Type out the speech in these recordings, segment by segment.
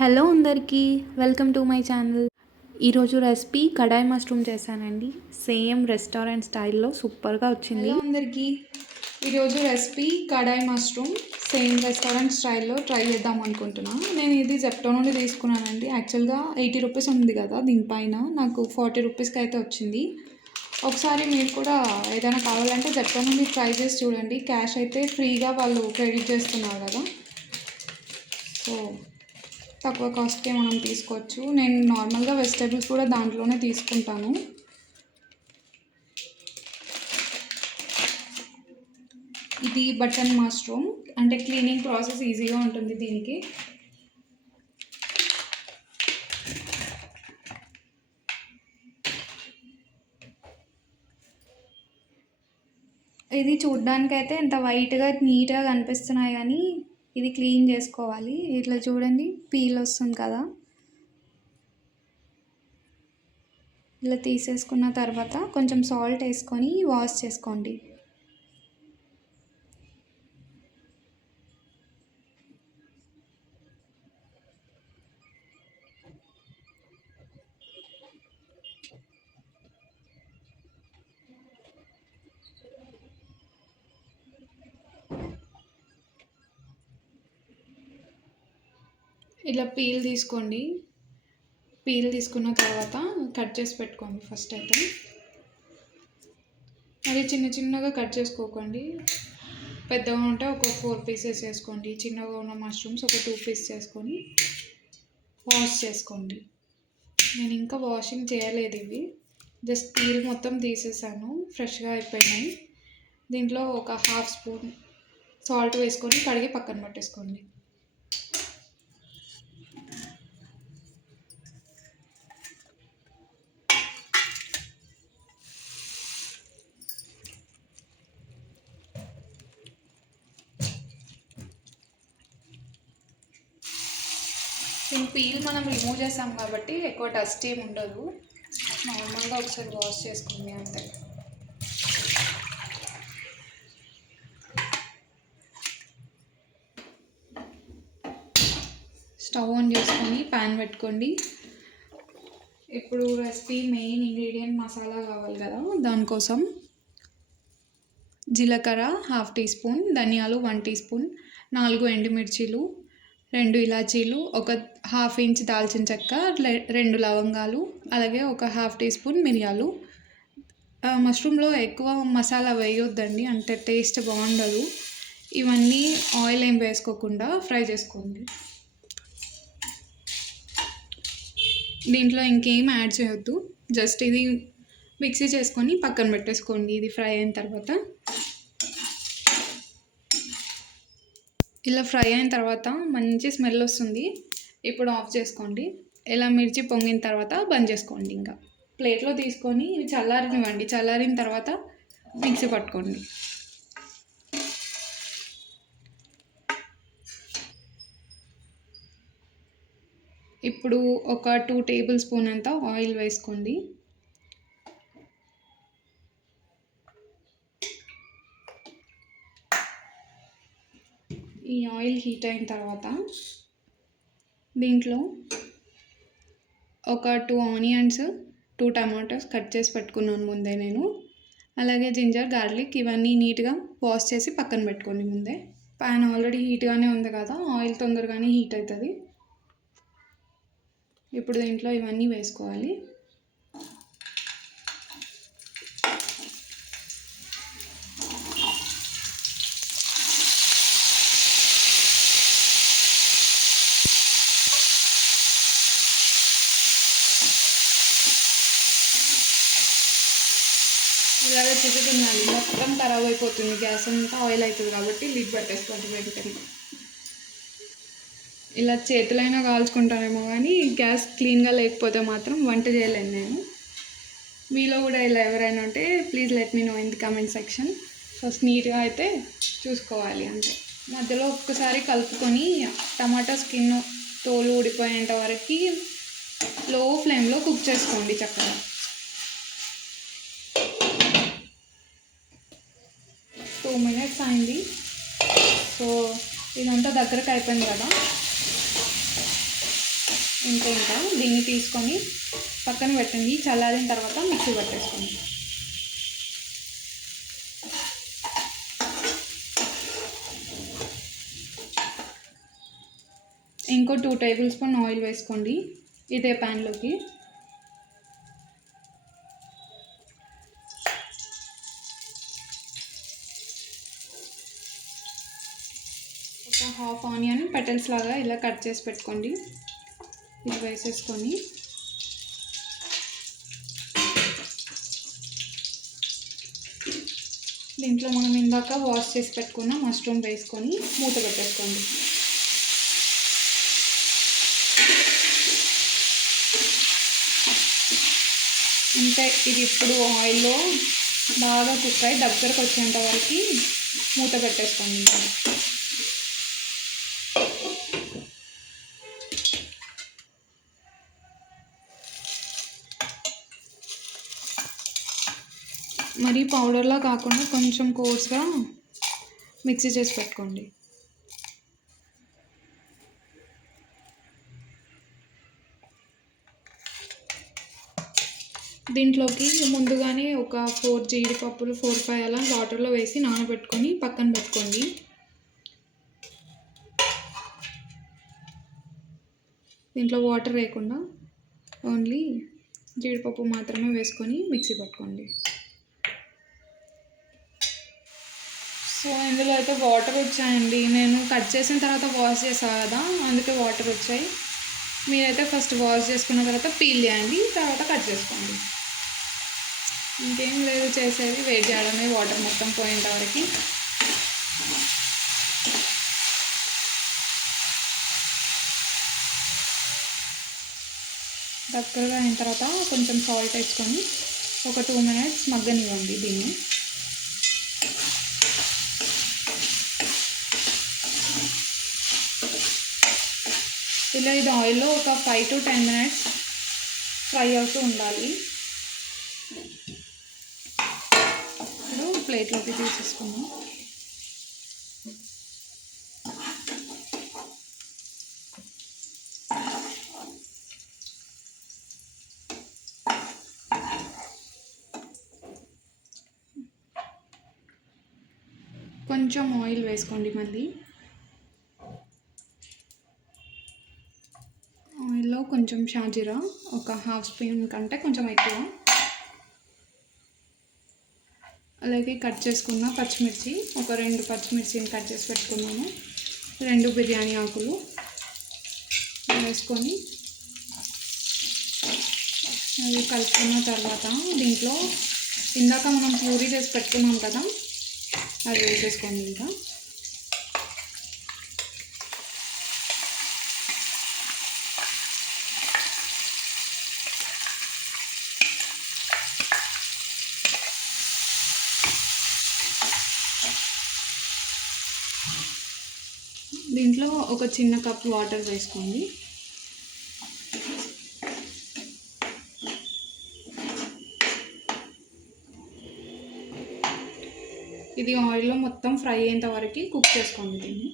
Hello అందరికీ welcome to my channel. ఈరోజు recipe kadai mushroom చేశానండి. సేమ్ రెస్టారెంట్ స్టైల్లో సూపర్గా వచ్చింది. అందరికీ ఈరోజు recipe kadai mushroom. Same restaurant స్టైల్లో ట్రై చేద్దాం అనుకుంటున్నాను నేను ఇది జెప్టో నుండి తీసుకున్నానండి. యాక్చువల్గా ఎయిటీ రూపీస్ ఉంది కదా దీనిపైన. నాకు ఫార్టీ రూపీస్కి అయితే వచ్చింది. ఒకసారి మీరు కూడా ఏదైనా కావాలంటే జెప్టో నుండి ట్రై చేసి చూడండి. క్యాష్ అయితే ఫ్రీగా వాళ్ళు క్రెడిట్ చేస్తున్నారు కదా. సో తక్కువ కాస్ట్కే మనం తీసుకోవచ్చు. నేను నార్మల్గా వెజిటేబుల్స్ కూడా దాంట్లోనే తీసుకుంటాను. ఇది బటన్ మష్రూమ్ అంటే క్లీనింగ్ ప్రాసెస్ ఈజీగా ఉంటుంది దీనికి. ఇది చూడ్డానికైతే ఎంత వైట్గా నీట్గా కనిపిస్తున్నాయి కానీ ఇది క్లీన్ చేసుకోవాలి. ఇట్లా చూడండి పీల్ వస్తుంది కదా. ఇలా తీసేసుకున్న తర్వాత కొంచెం సాల్ట్ వేసుకొని వాష్ చేసుకోండి. ఇలా పీల్ తీసుకోండి. పీల్ తీసుకున్న తర్వాత కట్ చేసి పెట్టుకోండి ఫస్ట్ అయితే. అది చిన్న చిన్నగా కట్ చేసుకోకండి. పెద్దగా ఉంటే ఒక ఫోర్ పీసెస్ వేసుకోండి. చిన్నగా ఉన్న మష్రూమ్స్ ఒక టూ పీస్ చేసుకొని వాష్ చేసుకోండి. నేను ఇంకా వాషింగ్ చేయలేదు ఇవి. జస్ట్ పీల్ మొత్తం తీసేసాను. ఫ్రెష్గా అయిపోయినాయి. దీంట్లో ఒక హాఫ్ స్పూన్ సాల్ట్ వేసుకొని కడిగి పక్కన పెట్టేసుకోండి. దీని పీల్ మనం రిమూవ్ చేసాం కాబట్టి ఎక్కువ డస్ట్ ఏమి ఉండదు. నార్మల్గా ఒకసారి వాష్ చేసుకుంది అంతే. స్టవ్ ఆన్ చేసుకొని ప్యాన్ పెట్టుకోండి. ఇప్పుడు రెసిపీ మెయిన్ ఇంగ్రీడియంట్ మసాలా కావాలి కదా దానికోసం జీలకర్ర హాఫ్ టీ స్పూన్ ధనియాలు వన్ టీ స్పూన్ నాలుగు ఎండుమిర్చీలు రెండు ఇలాచీలు ఒక హాఫ్ ఇంచ్ దాల్చిన చెక్క రెండు లవంగాలు అలాగే ఒక హాఫ్ టీ స్పూన్ మిరియాలు. మష్రూమ్లో ఎక్కువ మసాలా వేయొద్దండి అంటే టేస్ట్ బాగుండదు. ఇవన్నీ ఆయిల్ ఏం వేసుకోకుండా ఫ్రై చేసుకోండి. దీంట్లో ఇంకేం యాడ్ చేయొద్దు జస్ట్ ఇది మిక్సీ చేసుకొని పక్కన పెట్టేసుకోండి ఇది ఫ్రై అయిన తర్వాత. ఇలా ఫ్రై అయిన తర్వాత మంచి స్మెల్ వస్తుంది. ఇప్పుడు ఆఫ్ చేసుకోండి. ఇలా మిర్చి పొంగిన తర్వాత బంద్ చేసుకోండి ఇంకా. ప్లేట్లో తీసుకొని ఇవి చల్లారనివ్వండి. చల్లారిన తర్వాత మిక్సీ పట్టుకోండి. ఇప్పుడు ఒక టూ టేబుల్ స్పూన్ అంతా ఆయిల్ వేసుకోండి. ఈ ఆయిల్ హీట్ అయిన తర్వాత దీంట్లో ఒక two onions two tomatoes cut చేసి పెట్టుకున్నాను ముందే నేను. అలాగే జింజర్ గార్లిక్ ఇవన్నీ నీట్గా వాష్ చేసి పక్కన పెట్టుకోండి ముందే. ప్యాన్ ఆల్రెడీ హీట్గానే ఉంది కదా ఆయిల్ తొందరగానే హీట్ అవుతుంది. ఇప్పుడు దీంట్లో ఇవన్నీ వేసుకోవాలి. ఇలాగ చిక్కుతుందండి మొత్తం ఖరాబ్ అయిపోతుంది. గ్యాస్ అంతా ఆయిల్ అవుతుంది కాబట్టి లిడ్ పట్టేసుకోండి వెంటనే ఇలా చేతులైనా కాల్చుకుంటానేమో కానీ గ్యాస్ క్లీన్గా లేకపోతే మాత్రం వంట చేయలేను నేను. మీలో కూడా ఇలా ఎవరైనా ఉంటే please let me know in the comment section. First నీట్గా అయితే చూసుకోవాలి అంతే. మధ్యలో ఒక్కసారి కలుపుకొని టమాటా స్కిన్ తోలు ఊడిపోయేంత వరకు లో ఫ్లేమ్లో కుక్ చేసుకోండి చక్కగా. మినిట్స్ అయింది. సో ఇదంతా దగ్గరకు అయిపోయింది కదా. ఇంకా ఇంకా దీన్ని తీసుకొని పక్కన పెట్టండి. చల్లారిన తర్వాత మిక్సీ పట్టేసుకోండి. ఇంకో టూ టేబుల్ స్పూన్ ఆయిల్ వేసుకోండి ఇదే ప్యాన్లోకి. హాఫ్ ఆనియన్ పెటల్స్ లాగా ఇలా కట్ చేసి పెట్టుకోండి. ఇలా వేసేసుకొని. దీంట్లో మనం ఇందాక వాష్ చేసి పెట్టుకున్న మష్రూమ్ వేసుకొని మూత పెట్టేసుకోండి. అంటే ఇది ఇప్పుడు ఆయిల్లో బాగా కుక్ అయ్యి దగ్గరకు వచ్చేంత వరకు మూత పెట్టేసుకోండి. పౌడర్లా కాకుండా కొంచెం కోర్స్గా మిక్సీ చేసి పెట్టుకోండి. దీంట్లోకి ముందుగానే ఒక ఫోర్ జీడిపప్పులు ఫోర్ ఫైవ్ అలా వాటర్లో వేసి నానబెట్టుకొని పక్కన పెట్టుకోండి. దీంట్లో వాటర్ వేయకుండా ఓన్లీ జీడిపప్పు మాత్రమే వేసుకొని మిక్సీ పట్టుకోండి. సో ఇందులో అయితే వాటర్ వచ్చాయండి. నేను కట్ చేసిన తర్వాత వాష్ చేసా కదా అందుకే వాటర్ వచ్చాయి. మీరైతే ఫస్ట్ వాష్ చేసుకున్న తర్వాత పీల్ చేయండి తర్వాత కట్ చేసుకోండి. ఇంకేం లేదు చేసేది వెయిట్ చేయడమే వాటర్ మొత్తం పోయేంత వరకు. దగ్గరగా అయిన తర్వాత కొంచెం సాల్ట్ వేసుకొని ఒక టూ మినిట్స్ మగ్గనివ్వండి దీన్ని. ఇలా ఇది ఆయిల్లో ఒక five to ten minutes fry అవుతూ ఉండాలి. ఇప్పుడు ప్లేట్లోకి తీసేసుకుందాం. కొంచెం ఆయిల్ వేసుకోండి మళ్ళీ ఆయిల్లో కొంచెం షాజీరా ఒక హాఫ్ స్పూన్ కంటే కొంచెం ఎక్కువ. అలాగే కట్ చేసుకున్న పచ్చిమిర్చి ఒక రెండు పచ్చిమిర్చిని కట్ చేసి పెట్టుకున్నాము రెండు బిర్యానీ ఆకులు వేసుకొని అవి కలుపుకున్న తర్వాత దీంట్లో ఇందాక మనం ప్యూరీ చేసి పెట్టుకున్నాం కదా అది వేసేసుకోండి ఇంకా. దీంట్లో ఒక చిన్న కప్ వాటర్ వేసుకోండి. ఇది ఆయిల్లో మొత్తం ఫ్రై అయ్యేంత వరకు కుక్ చేసుకోండి దీన్ని.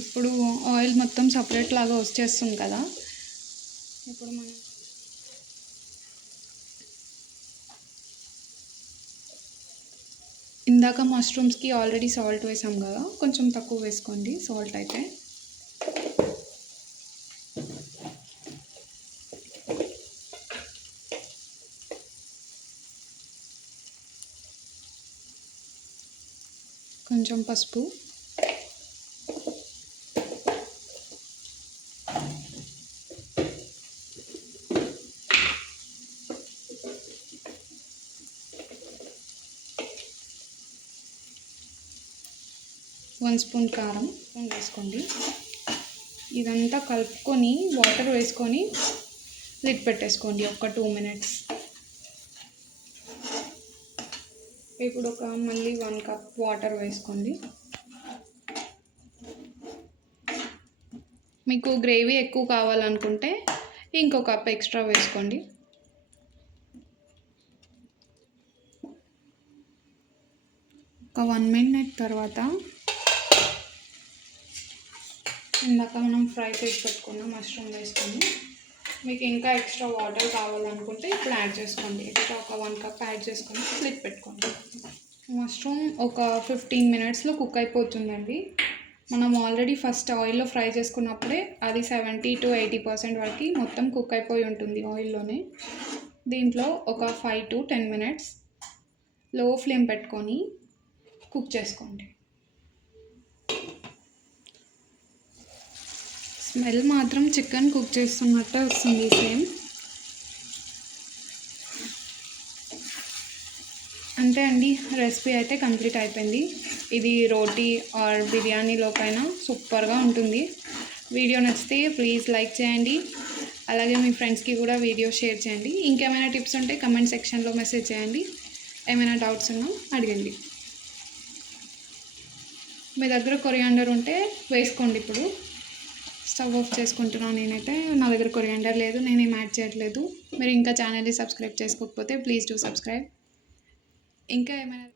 ఇప్పుడు ఆయిల్ మొత్తం సపరేట్ లాగా వచ్చేస్తుంది కదా. ఇప్పుడు మనం ఇందాక మష్రూమ్స్కి ఆల్రెడీ సాల్ట్ వేసాం కదా కొంచెం తక్కువ వేసుకోండి సాల్ట్ అయితే. కొంచెం పసుపు. వన్ స్పూన్ కారం స్పూన్ వేసుకోండి. ఇదంతా కలుపుకొని వాటర్ వేసుకొని లిడ్ పెట్టేసుకోండి ఒక టూ మినిట్స్. ఇప్పుడు ఒక మళ్ళీ వన్ కప్ వాటర్ వేసుకోండి. మీకు గ్రేవీ ఎక్కువ కావాలనుకుంటే ఇంకో కప్ ఎక్స్ట్రా వేసుకోండి. ఒక వన్ మినిట్ తర్వాత ఇందాక మనం ఫ్రై చేసి పెట్టుకున్న మష్రూమ్ వేసుకొని మీకు ఇంకా ఎక్స్ట్రా వాటర్ కావాలనుకుంటే ఇప్పుడు యాడ్ చేసుకోండి. ఎక్స్ట్రా ఒక వన్ కప్ యాడ్ చేసుకొని స్లిప్ పెట్టుకోండి. మష్రూమ్ ఒక ఫిఫ్టీన్ మినిట్స్లో కుక్ అయిపోతుందండి. మనం ఆల్రెడీ ఫస్ట్ ఆయిల్లో ఫ్రై చేసుకున్నప్పుడే అది సెవెంటీ టు ఎయిటీ పర్సెంట్ వరకు మొత్తం కుక్ అయిపోయి ఉంటుంది ఆయిల్లోనే. దీంట్లో ఒక ఫైవ్ టు టెన్ మినిట్స్లో ఫ్లేమ్ పెట్టుకొని కుక్ చేసుకోండి. స్మెల్ మాత్రం చికెన్ కుక్ చేస్తున్నట్టే వస్తుంది సేమ్. అంతే అండి రెసిపీ అయితే కంప్లీట్ అయిపోయింది. ఇది రోటీ ఆర్ బిర్యానీలోకైనా సూపర్గా ఉంటుంది. వీడియో నచ్చితే ప్లీజ్ లైక్ చేయండి. అలాగే మీ ఫ్రెండ్స్కి కూడా వీడియో షేర్ చేయండి. ఇంకేమైనా టిప్స్ ఉంటే కమెంట్ సెక్షన్లో మెసేజ్ చేయండి. ఏమైనా డౌట్స్ ఉన్నా అడగండి. మీ దగ్గర కొరియాండర్ ఉంటే వేసుకోండి ఇప్పుడు. స్టవ్ ఆఫ్ చేసుకుంటున్నాను నేనైతే. నా దగ్గర కొరియాండర్ లేదు నేనేం యాడ్ చేయట్లేదు. మీరు ఇంకా ఛానల్ని సబ్స్క్రైబ్ చేసుకోకపోతే ప్లీజ్ డూ సబ్స్క్రైబ్. ఇంకా ఏమైనా